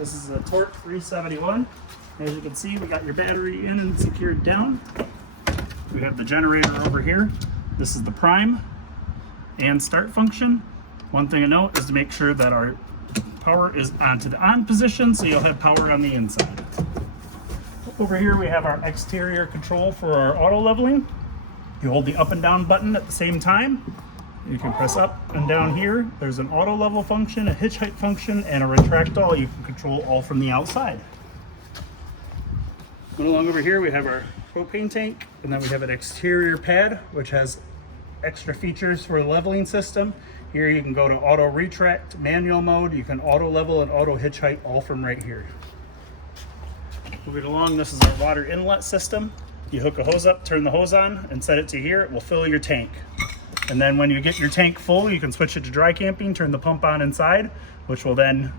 This is a TQ371. As you can see, we got your battery in and secured down. We have the generator over here. This is the prime and start function. One thing to note is to make sure that our power is onto the on position, so you'll have power on the inside. Over here we have our exterior control for our auto leveling. You hold the up and down button at the same time. You can press up and down here. There's an auto level function, a hitch height function, and a retract all. You can control all from the outside. Going along over here we have our propane tank, and then we have an exterior pad which has extra features for the leveling system. Here you can go to auto retract, manual mode, you can auto level and auto hitch height all from right here. Moving along, this is our water inlet system. You hook a hose up, turn the hose on, and set it to here. It will fill your tank. And then when you get your tank full, you can switch it to dry camping, turn the pump on inside, which will then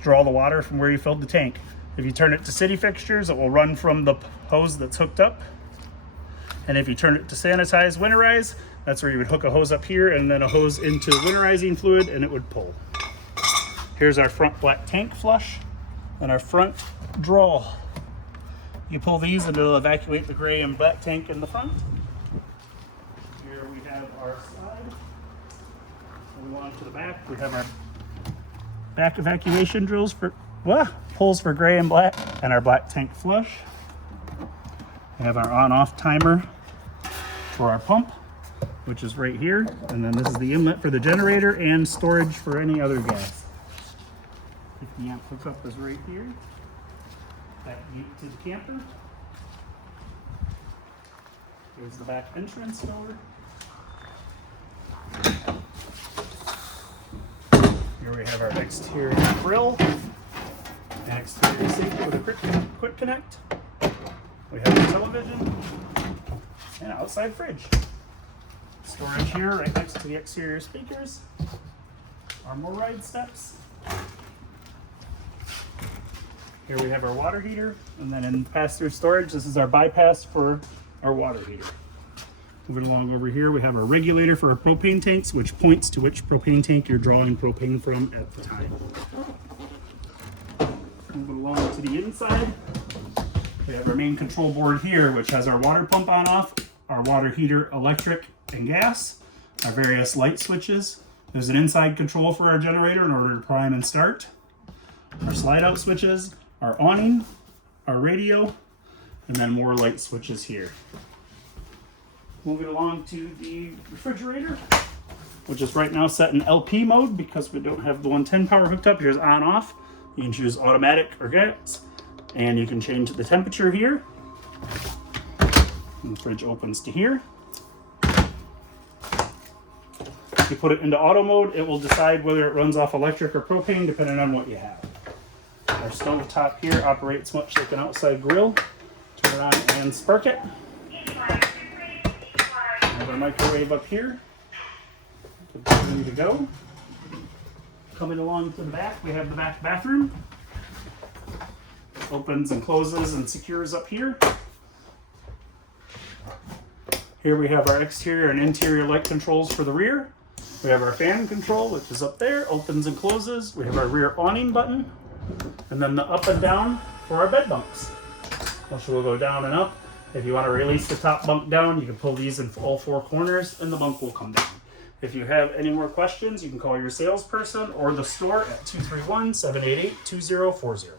draw the water from where you filled the tank. If you turn it to city fixtures, it will run from the hose that's hooked up. And if you turn it to sanitize, winterize, that's where you would hook a hose up here and then a hose into winterizing fluid and it would pull. Here's our front black tank flush and our front draw. You pull these and it'll evacuate the gray and black tank in the front. Here we have our side. Move on to the back. We have our back evacuation drills for pulls for gray and black, and our black tank flush. We have our on-off timer for our pump, which is right here, and then this is the inlet for the generator and storage for any other gas. 50 amp hookup is right here. Back gate to the camper. Here's the back entrance door. Here we have our exterior grill, an exterior sink with a quick connect. We have a television and an outside fridge. Storage here right next to the exterior speakers. Our more ride steps. Here we have our water heater, and then in pass-through storage, this is our bypass for our water heater. Moving along over here, we have our regulator for our propane tanks, which points to which propane tank you're drawing propane from at the time. Moving along to the inside, we have our main control board here, which has our water pump on off, our water heater, electric and gas, our various light switches. There's an inside control for our generator in order to prime and start. Our slide out switches, our awning, our radio, and then more light switches here. Moving along to the refrigerator, which is right now set in LP mode because we don't have the 110 power hooked up. Here's on off. You can choose automatic or gas, and you can change the temperature here. And the fridge opens to here. If you put it into auto mode, it will decide whether it runs off electric or propane depending on what you have. Our stove top here operates much like an outside grill. Turn it on and spark it. We have our microwave up here. Ready to go. Coming along to the back, we have the back bathroom. Opens and closes and secures up here. Here we have our exterior and interior light controls for the rear. We have our fan control, which is up there, opens and closes. We have our rear awning button, and then the up and down for our bed bunks, which will go down and up. If you want to release the top bunk down, you can pull these in all four corners and the bunk will come down. If you have any more questions, you can call your salesperson or the store at 231-788-2040.